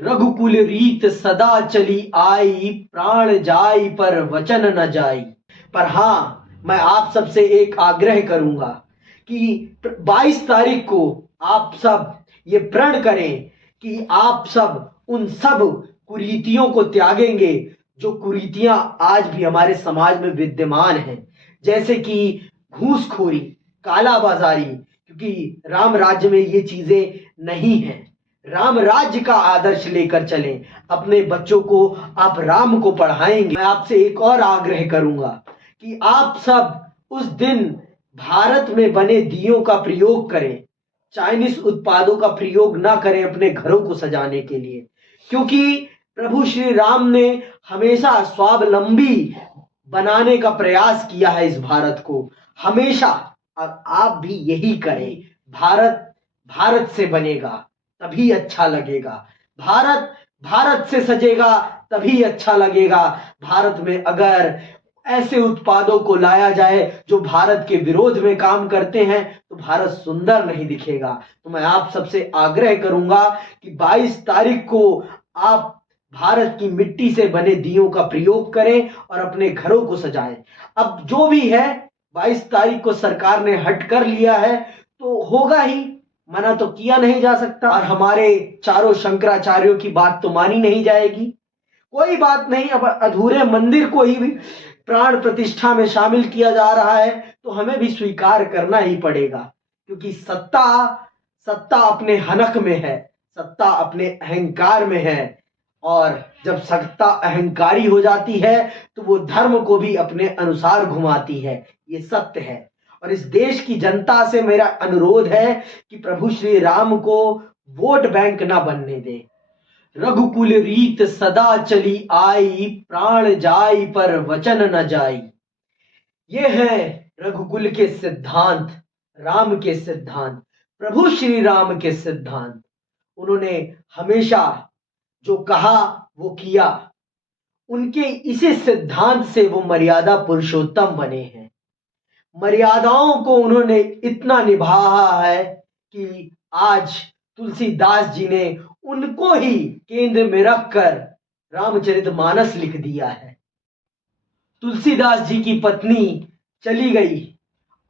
रघुकुल रीत सदा चली आई, प्राण जाई पर वचन न जाई। पर हाँ, मैं आप सबसे एक आग्रह करूंगा कि 22 तारीख को आप सब ये प्रण करें कि आप सब उन सब कुरीतियों को त्यागेंगे जो कुरीतियां आज भी हमारे समाज में विद्यमान हैं, जैसे कि घूसखोरी, कालाबाजारी, क्योंकि राम राज्य में ये चीजें नहीं हैं। राम राज्य का आदर्श लेकर चलें, अपने बच्चों को आप राम को पढ़ाएंगे। मैं आपसे एक और आग्रह करूंगा कि आप सब उस दिन भारत में बने दियों का प्रयोग करें, चाइनीज उत्पादों का प्रयोग ना करें अपने घरों को सजाने के लिए, क्योंकि प्रभु श्री राम ने हमेशा स्वावलंबी बनाने का प्रयास किया है इस भारत को, हमेशा। और आप भी यही करें। भारत भारत से बनेगा तभी अच्छा लगेगा, भारत भारत से सजेगा तभी अच्छा लगेगा। भारत में अगर ऐसे उत्पादों को लाया जाए जो भारत के विरोध में काम करते हैं तो भारत सुंदर नहीं दिखेगा। तो मैं आप सबसे आग्रह करूंगा कि 22 तारीख को आप भारत की मिट्टी से बने दियों का प्रयोग करें और अपने घरों को सजाएं। अब जो भी है, 22 तारीख को सरकार ने हट कर लिया है तो होगा ही, मना तो किया नहीं जा सकता। और हमारे चारों शंकराचार्यों की बात तो मानी नहीं जाएगी। कोई बात नहीं, अब अधूरे मंदिर को ही भी प्राण प्रतिष्ठा में शामिल किया जा रहा है तो हमें भी स्वीकार करना ही पड़ेगा, क्योंकि सत्ता सत्ता अपने हनक में है, सत्ता अपने अहंकार में है। और जब सत्ता अहंकारी हो जाती है तो वो धर्म को भी अपने अनुसार घुमाती है, ये सत्य है। और इस देश की जनता से मेरा अनुरोध है कि प्रभु श्री राम को वोट बैंक ना बनने दे। रघुकुल रीत सदा चली आई, प्राण जाई पर वचन न जाई। ये है रघुकुल के सिद्धांत, राम के सिद्धांत, प्रभु श्री राम के सिद्धांत। उन्होंने हमेशा जो कहा वो किया, उनके इसी सिद्धांत से वो मर्यादा पुरुषोत्तम बने हैं। मर्यादाओं को उन्होंने इतना निभाया है कि आज तुलसीदास जी ने उनको ही केंद्र में रखकर रामचरितमानस लिख दिया है। तुलसीदास जी की पत्नी चली गई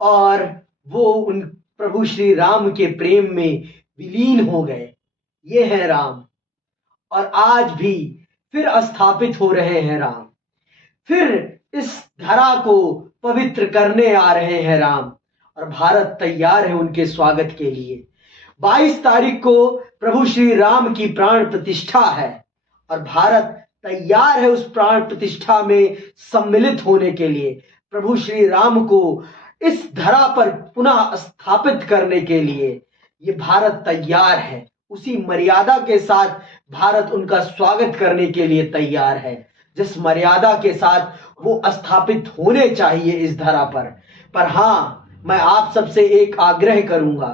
और वो उन प्रभु श्री राम के प्रेम में विलीन हो गए। ये है राम, और आज भी फिर स्थापित हो रहे हैं राम, फिर इस धरा को पवित्र करने आ रहे हैं राम, और भारत तैयार है उनके स्वागत के लिए। 22 तारीख को प्रभु श्री राम की प्राण प्रतिष्ठा है और भारत तैयार है उस प्राण प्रतिष्ठा में सम्मिलित होने के लिए, प्रभु श्री राम को इस धरा पर पुनः स्थापित करने के लिए। ये भारत तैयार है, उसी मर्यादा के साथ भारत उनका स्वागत करने के लिए तैयार है, जिस मर्यादा के साथ वो स्थापित होने चाहिए इस धरा पर। पर हाँ, मैं आप सबसे एक आग्रह करूंगा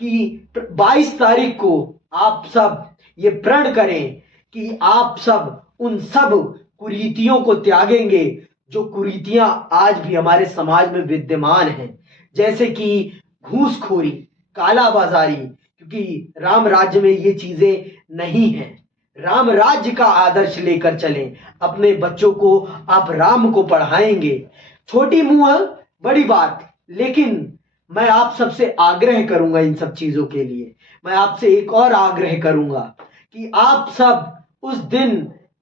कि 22 तारीख को आप सब ये प्रण करें कि आप सब उन सब कुरीतियों को त्यागेंगे जो कुरीतियां आज भी हमारे समाज में विद्यमान हैं, जैसे कि घूसखोरी, कालाबाजारी, क्योंकि राम राज्य में ये चीजें नहीं हैं। राम राज्य का आदर्श लेकर चलें, अपने बच्चों को आप राम को पढ़ाएंगे। छोटी मुंह बड़ी बात, लेकिन मैं आप सबसे आग्रह करूंगा इन सब चीजों के लिए। मैं आपसे एक और आग्रह करूंगा कि आप सब उस दिन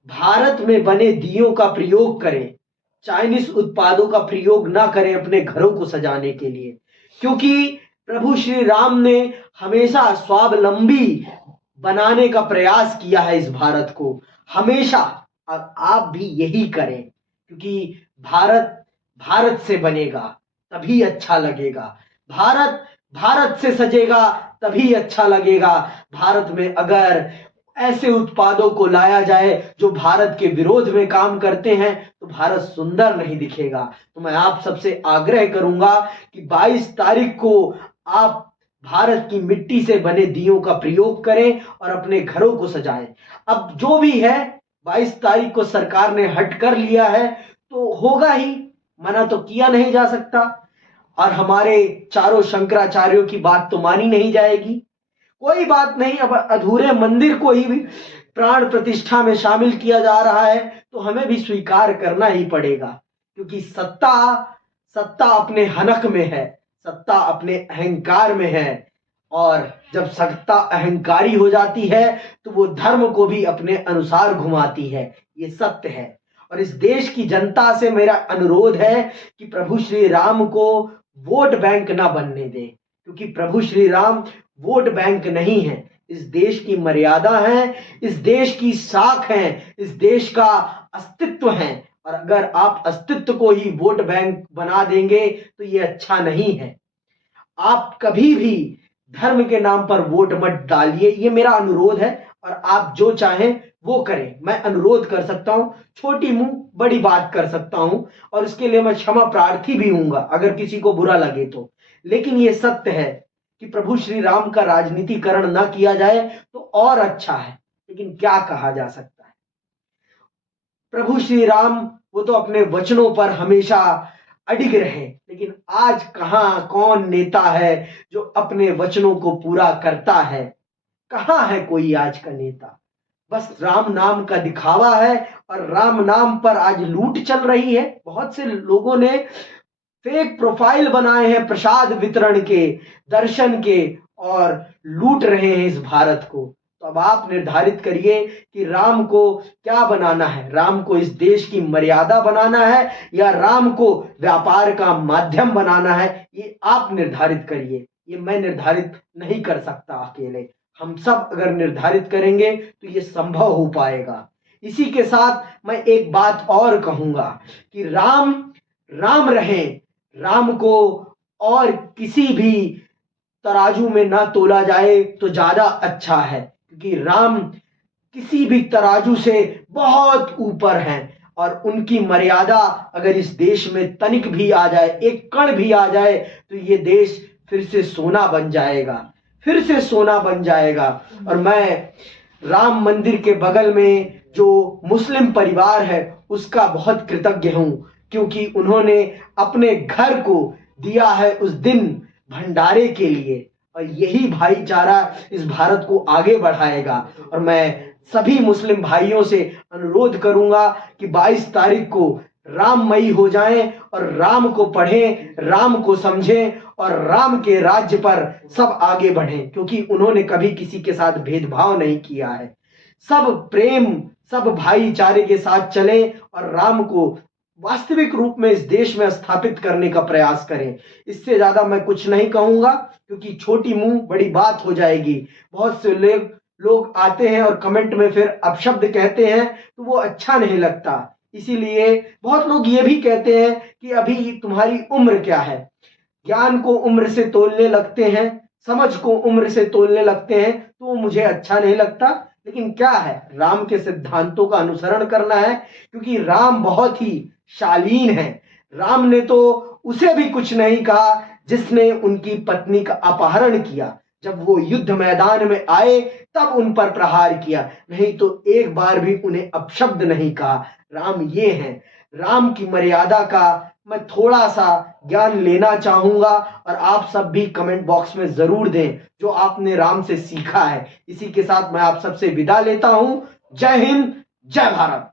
भारत में बने दियों का प्रयोग करें, चाइनीज उत्पादों का प्रयोग ना करें अपने घरों को सजाने के लिए, क्योंकि प्रभु श्री राम ने हमेशा स्वावलंबी बनाने का प्रयास किया है इस भारत को, हमेशा। और आप भी यही करें, क्योंकि भारत भारत से बनेगा तभी अच्छा लगेगा, भारत भारत से सजेगा तभी अच्छा लगेगा। भारत में अगर ऐसे उत्पादों को लाया जाए जो भारत के विरोध में काम करते हैं तो भारत सुंदर नहीं दिखेगा। तो मैं आप सबसे आग्रह करूंगा कि 22 तारीख को आप भारत की मिट्टी से बने दियों का प्रयोग करें और अपने घरों को सजाएं। अब जो भी है, 22 तारीख को सरकार ने हट कर लिया है तो होगा ही, मना तो किया नहीं जा सकता। और हमारे चारों शंकराचार्यों की बात तो मानी नहीं जाएगी। कोई बात नहीं, अब अधूरे मंदिर को ही भी प्राण प्रतिष्ठा में शामिल किया जा रहा है तो हमें भी स्वीकार करना ही पड़ेगा, क्योंकि सत्ता सत्ता अपने हनक में है, सत्ता अपने अहंकार में है। और जब सत्ता अहंकारी हो जाती है तो वो धर्म को भी अपने अनुसार घुमाती है, ये सत्य है। और इस देश की जनता से मेरा अनुरोध है कि प्रभु श्री राम को वोट बैंक ना बनने दे, क्योंकि प्रभु श्री राम वोट बैंक नहीं है। इस देश की मर्यादा है, इस देश की साख है, इस देश का अस्तित्व है। और अगर आप अस्तित्व को ही वोट बैंक बना देंगे तो ये अच्छा नहीं है। आप कभी भी धर्म के नाम पर वोट मत डालिए, ये मेरा अनुरोध है। और आप जो चाहें वो करें, मैं अनुरोध कर सकता हूं, छोटी मुंह बड़ी बात कर सकता हूं, और इसके लिए मैं क्षमा प्रार्थी भी हूंगा अगर किसी को बुरा लगे तो। लेकिन ये सत्य है कि प्रभु श्री राम का राजनीतिकरण ना किया जाए तो और अच्छा है। लेकिन क्या कहा जा सकता है, प्रभु श्री राम वो तो अपने वचनों पर हमेशा अडिग रहे, लेकिन आज कहां कौन नेता है जो अपने वचनों को पूरा करता है? कहां है कोई आज का नेता? बस राम नाम का दिखावा है, और राम नाम पर आज लूट चल रही है। बहुत से लोगों ने फेक प्रोफाइल बनाए हैं प्रसाद वितरण के, दर्शन के, और लूट रहे हैं इस भारत को। तो अब आप निर्धारित करिए कि राम को क्या बनाना है, राम को इस देश की मर्यादा बनाना है या राम को व्यापार का माध्यम बनाना है, ये आप निर्धारित करिए। ये मैं निर्धारित नहीं कर सकता अकेले, हम सब अगर निर्धारित करेंगे तो ये संभव हो पाएगा। इसी के साथ मैं एक बात और कहूंगा कि राम राम रहे, राम को और किसी भी तराजू में ना तोला जाए तो ज्यादा अच्छा है, क्योंकि राम किसी भी तराजू से बहुत ऊपर हैं, और उनकी मर्यादा अगर इस देश में तनिक भी आ जाए, एक कण भी आ जाए, तो ये देश फिर से सोना बन जाएगा, फिर से सोना बन जाएगा। और मैं राम मंदिर के बगल में जो मुस्लिम परिवार है उसका बहुत कृतज्ञ हूं, क्योंकि उन्होंने अपने घर को दिया है उस दिन भंडारे के लिए, और यही भाईचारा इस भारत को आगे बढ़ाएगा। और मैं सभी मुस्लिम भाइयों से अनुरोध करूंगा कि 22 तारीख को राममयी हो जाएं और राम को पढ़ें, राम को समझें, और राम के राज्य पर सब आगे बढ़ें, क्योंकि उन्होंने कभी किसी के साथ भेदभाव नहीं किया है। सब प्रेम, सब भाईचारे के साथ चलें और राम को वास्तविक रूप में इस देश में स्थापित करने का प्रयास करें। इससे ज्यादा मैं कुछ नहीं कहूंगा, क्योंकि छोटी मुंह बड़ी बात हो जाएगी। बहुत से लोग आते हैं और कमेंट में फिर अपशब्द कहते हैं, तो वो अच्छा नहीं लगता। इसीलिए बहुत लोग ये भी कहते हैं कि अभी तुम्हारी उम्र क्या है, ज्ञान को उम्र से तोलने लगते हैं, समझ को उम्र से तोलने लगते हैं, तो वो मुझे अच्छा नहीं लगता। लेकिन क्या है, राम के सिद्धांतों का अनुसरण करना है, क्योंकि राम बहुत ही शालीन है। राम ने तो उसे भी कुछ नहीं कहा जिसने उनकी पत्नी का अपहरण किया। जब वो युद्ध मैदान में आए तब उन पर प्रहार किया, नहीं तो एक बार भी उन्हें अपशब्द नहीं कहा। राम ये हैं। राम की मर्यादा का मैं थोड़ा सा ज्ञान लेना चाहूंगा, और आप सब भी कमेंट बॉक्स में जरूर दें जो आपने राम से सीखा है। इसी के साथ मैं आप सबसे विदा लेता हूं। जय हिंद, जय भारत।